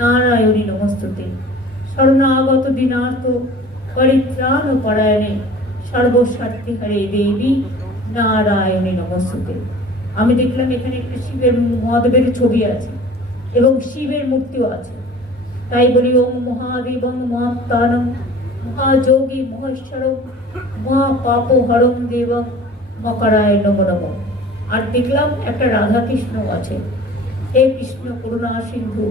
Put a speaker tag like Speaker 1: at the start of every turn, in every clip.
Speaker 1: নারায়ণী নমস্তুতে। শরণাগত দিনার্থ পরিত্রাণ পরায়ণে সর্বস্বার্থী হরে দেবী নারায়ণী নমস্তুতে। আমি দেখলাম এখানে একটা শিবের মহাদেবের ছবি আছে এবং শিবের মূর্তিও আছে। তাই বলি, ওম মহাদেবং মহাত্মানম মহাযোগী মহেশ্বরম মহা পাপ হরম দেবম মকরায় নম নম। আর দেখলাম একটা রাধাকৃষ্ণ আছে। হে কৃষ্ণ করুণা সিন্ধু,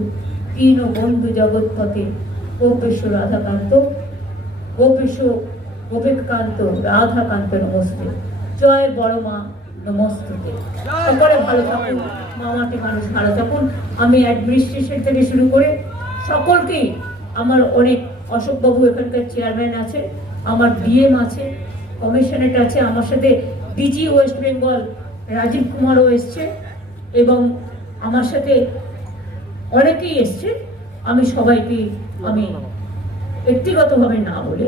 Speaker 1: দীন বন্ধু জগৎপথে, গোপেশ রাধাকান্ত, গোপেশ গোপেকান্ত রাধাকান্ত নমস্তে। জয় বড় মা, নমস্তুতে। সকলে ভালো থাকুন মামাটি মানুষ ভালো থাকুন। আমি অ্যাডমিনিস্ট্রেশন থেকে শুরু করে সকলকেই আমার অনেক অশোকবাবু এখানকার চেয়ারম্যান আছে, আমার ডিএম আছে, কমিশনারেট আছে, আমার সাথে ডিজি ওয়েস্ট বেঙ্গল রাজীব কুমারও এসছে এবং আমার সাথে অনেকেই এসছে। আমি সবাইকে, আমি ব্যক্তিগতভাবে না বলে,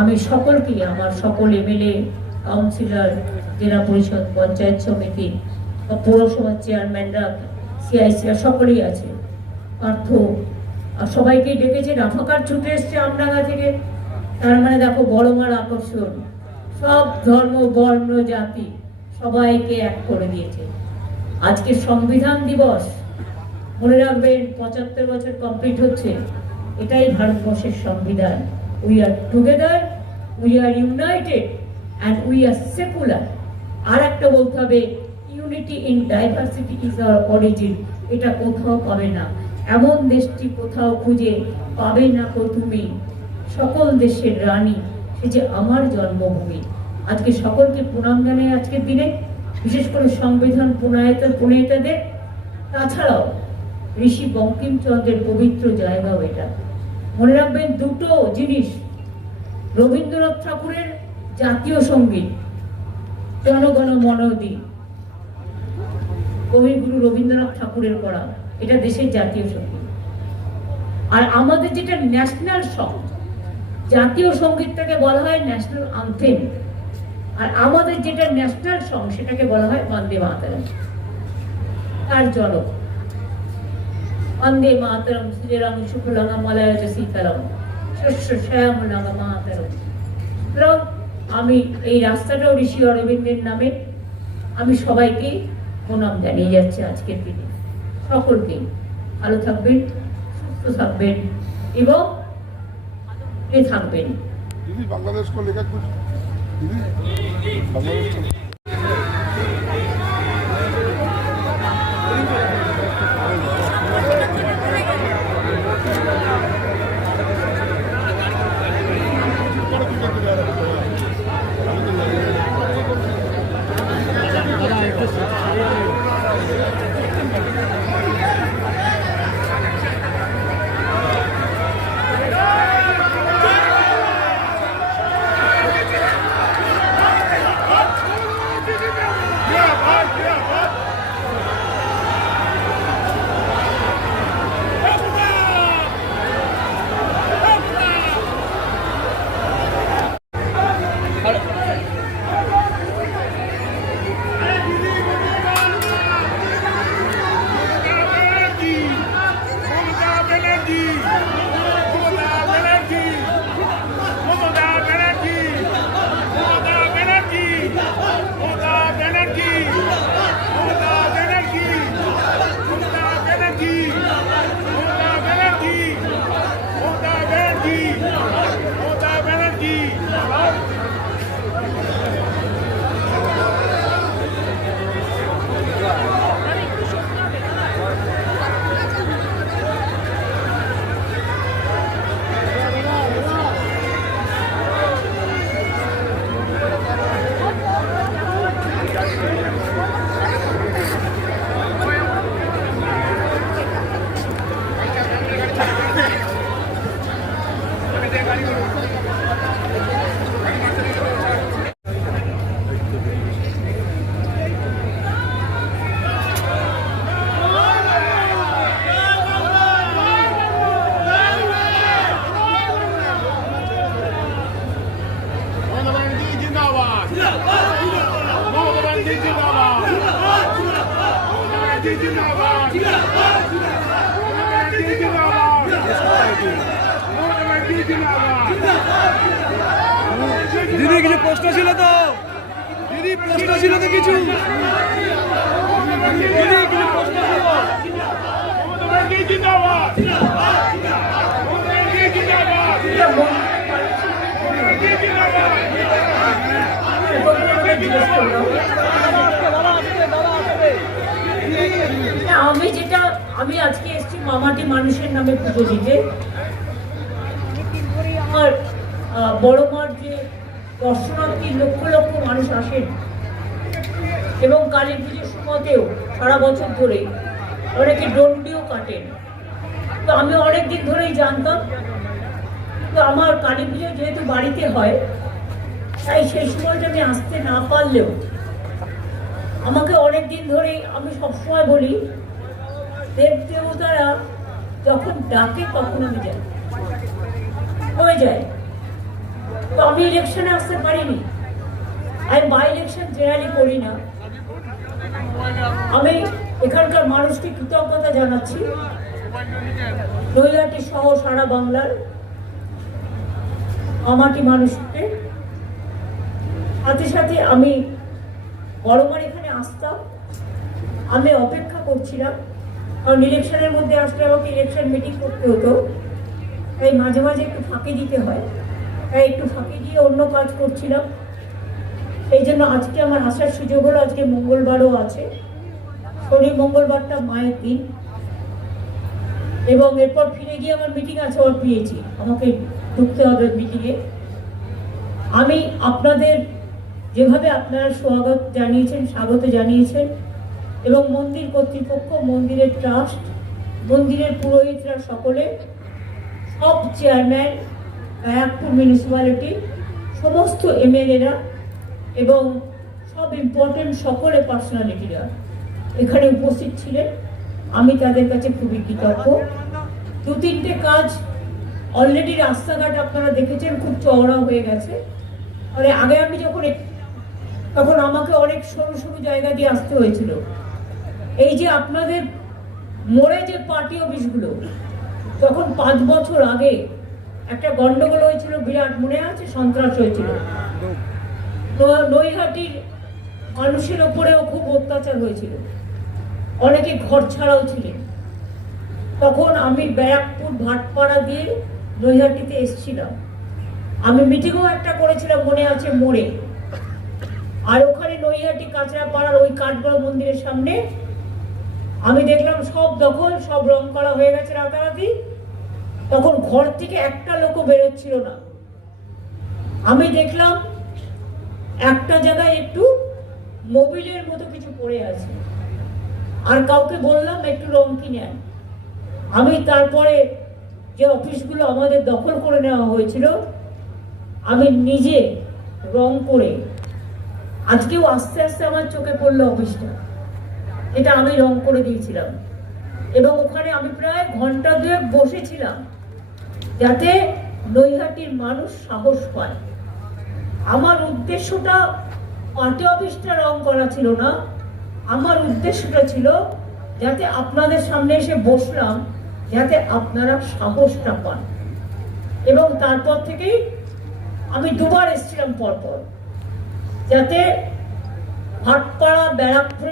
Speaker 1: আমি সকলকেই আমার সকল এমএলএ কাউন্সিলর, জেলা পরিষদ, পঞ্চায়েত সমিতি, পৌরসভার চেয়ারম্যানরা সিআইসিআর সকলেই আছে। পার্থ আর সবাইকে ডেকেছে রাফাকার ছুটে এসছে আমডাঙ্গা থেকে। তার মানে দেখো বড় মার আকর্ষণ। সব ধর্ম, বর্ণ, জাতি সবাইকে এক করে দিয়েছে। আজকে সংবিধান দিবস, মনে রাখবেন পঁচাত্তর বছর কমপ্লিট হচ্ছে। এটাই ভারতবর্ষের সংবিধান। We are together we are united and we are secular আর একটা বলতে হবে unity in diversity is our origin এটা কোথাও পাবে না। এমন দেশটি কোথাও খুঁজে পাবে না কো তুমি সকল দেশের রানী, সে যে আমার জন্মভূমি। আজকে সকলকে প্রণাম জানাই আজকের দিনে। বিশেষ করে সংবিধান প্রণয়তা প্রণেতাদের তাছাড়াও ঋষি বঙ্কিমচন্দ্রের পবিত্র জায়গাও এটা। মনে রাখবেন দুটো জিনিস। রবীন্দ্রনাথ ঠাকুরের জাতীয় সংগীত, জনগণ মনোদি। কবিগুরু রবীন্দ্রনাথ ঠাকুরের করা। এটা দেশের জাতীয় সংগীত। আর আমাদের যেটা ন্যাশনাল সং জাতীয় সঙ্গীতটাকে বলা হয় ন্যাশনাল আনথেম আর আমাদের যেটা ন্যাশনাল সং সেটাকে বলা হয় বন্দে মাতারাম। তার জনক বন্দে মাতরম, শ্রীরাম শুক্লাঙ্গা মলয় সীতারাম শস্য শ্যামলাঙ্গা মাতরম। সুতরাং আমি এই রাস্তাটাও ঋষি অরবিন্দের নামে, আমি সবাইকে প্রণাম জানিয়ে যাচ্ছি আজকের দিনে। সকলকে ভালো থাকবেন সুস্থ থাকবেন এবং থাকবেন।
Speaker 2: दीदी
Speaker 3: দিদি কিছু প্রশ্ন ছিল তো। দিদি, প্রশ্ন ছিল তো কিছু?
Speaker 1: আমি যেটা, আমি আজকে এসেছি মামাটি মানুষের নামে পুজো দিতে। আমার বড় মার দর্শনার্থী লক্ষ লক্ষ মানুষ আসেন। এবং কালী পুজোর সময়তেও সারা বছর ধরে অনেকে দণ্ডিও কাটেন। তো আমি অনেক দিন ধরেই জানতাম, তো আমার কালী পুজো যেহেতু বাড়িতে হয়, তাই সেই সময়টা আমি আসতে না পারলেও আমাকে অনেক দিন ধরেই আমি সবসময় বলি, দেব দেবতারা যখন ডাকে তখন আমি যাই। হয়ে যায়। তো আমি ইলেকশনে আসতে পারিনি। আমি বাই ইলেকশন জেনারেলি করি না। আমি এখানকার মানুষকে কৃতজ্ঞতা জানাচ্ছি। নৈহাটি সহ সারা বাংলার আমাটি মানুষকে। সাথে সাথে আমি বড়মার এখানে আসতাম। আমি অপেক্ষা করছিলাম। কারণ ইলেকশনের মধ্যে আসলে আমাকে ইলেকশন মিটিং করতে হতো। তাই মাঝে মাঝে একটু ফাঁকি দিতে হয়। তাই একটু ফাঁকি দিয়ে অন্য কাজ করছিলাম। এই জন্য আজকে আমার আসার সুযোগ হলো, আজকে মঙ্গলবারও আছে। শনি মঙ্গলবারটা মায়ের দিন। এবং এরপর ফিরে গিয়ে আমার মিটিং আছে ওর পেয়েছি আমাকে ঢুকতে হবে মিটিংয়ে আমি আপনাদের যেভাবে আপনারা স্বাগত জানিয়েছেন স্বাগত জানিয়েছেন, এবং মন্দির কর্তৃপক্ষ, মন্দিরের ট্রাস্ট, মন্দিরের পুরোহিতরা সকলে, সব চেয়ারম্যান ব্যারাকপুর মিউনিসিপ্যালিটি সমস্ত এমএলএরা এবং সব ইম্পর্টেন্ট সকলে পার্সোনালিটিরা এখানে উপস্থিত ছিলেন। আমি তাদের কাছে খুবই কৃতজ্ঞ। দু তিনটে কাজ অলরেডি রাস্তাঘাট আপনারা দেখেছেন, খুব চওড়া হয়ে গেছে। মানে আগে আমি যখন তখন আমাকে অনেক সরু সরু জায়গা দিয়ে আসতে হয়েছিল। এই যে আপনাদের মোড়ে যে পার্টি অফিসগুলো তখন পাঁচ বছর আগে একটা গন্ডগোল হয়েছিল, বিরাট মনে আছে? সন্ত্রাস হয়েছিল। নৈহাটির মানুষের ওপরেও খুব অত্যাচার হয়েছিল। অনেকে ঘর ছাড়াও ছিলেন। তখন আমি ব্যারাকপুর ভাটপাড়া দিয়ে নৈহাটিতে এসেছিলাম। আমি মিটিংও একটা করেছিলাম, মনে আছে, মোড়ে। আর ওখানে নৈহাটি কাঁচরা পাড়ার ওই কাঠবড় মন্দিরের সামনে আমি দেখলাম সব দখল, সব রং করা হয়ে গেছে রাতারাতি। তখন ঘর থেকে একটা লোকও বেরোচ্ছিল না। আমি দেখলাম একটা জায়গায় একটু মোবিলের মতো কিছু পড়ে আছে। আর কাউকে বললাম, একটু রং কিনে আমি তারপরে যে অফিসগুলো আমাদের দখল করে নেওয়া হয়েছিল, আমি নিজে রং করে আজকেও আস্তে আস্তে আমার চোখে পড়ল অফিসটা। এটা আমি রং করে দিয়েছিলাম। এবং ওখানে আমি প্রায় ঘণ্টা দুয়েক বসেছিলাম। যাতে নৈহাটির মানুষ সাহস পায়। আমার উদ্দেশ্যটা পার্টি অফিসটা রং করা ছিল না। আমার উদ্দেশ্যটা ছিল যাতে আপনাদের সামনে এসে বসলাম, যাতে আপনারা সাহসটা পান। এবং তারপর থেকেই আমি দুবার এসেছিলাম পরপর। যাতে ভাটপাড়া, ব্যারাকপুর